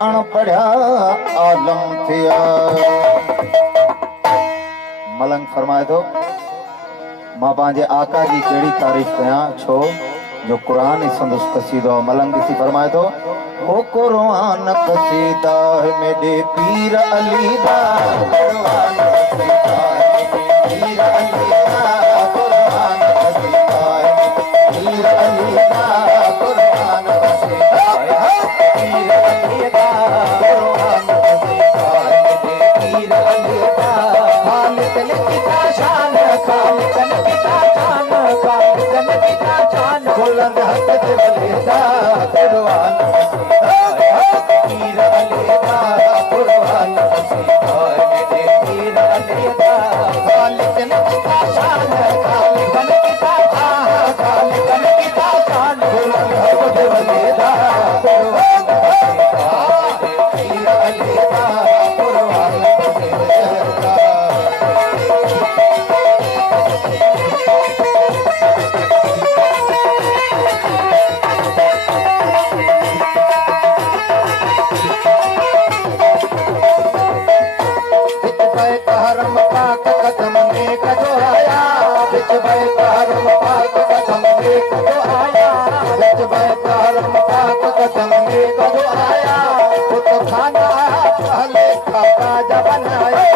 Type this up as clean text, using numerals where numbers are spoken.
पढ़िया आलम थिया। मलंग फरमाए थो मां पंहिंजे आका जी कहिड़ी तारीफ़ कयां छो जो कुरान ही संदुस कसीदो। मलंग ॾिसी फरमाए थो ओ कुरान कसीदा है मेरे पीर अली दा, कुरान कसीदा है मेरे पीर अली दा, कुरान कसीदा है मेरे पीर अली दा, कुरान कसीदा है पीर अली दा, कुरान कसीदा है मेरे पीर अली दा। खालिक ने किता शान, खालिक ने किता शान, खालिक ने किता शान, बुलंद हक ते वलीदा, कुरान कसीदा है पीर अली दा, कुरान कसीदा है मेरे पीर अली दा। खालिक ने किता शान, खालिक ने किता शान, खालिक ने किता शान, बुलंद हक ते वलीदा, कुरान कसीदा है पीर अली दा, कुरान कसीदा। हरम पाक कदम में कदो आया, बिच बैत हरम पाक कदम में कदो आया, बिच बैत हरम पाक कदम में कदो आया। पुत खाना पहले खाका जब बनाए,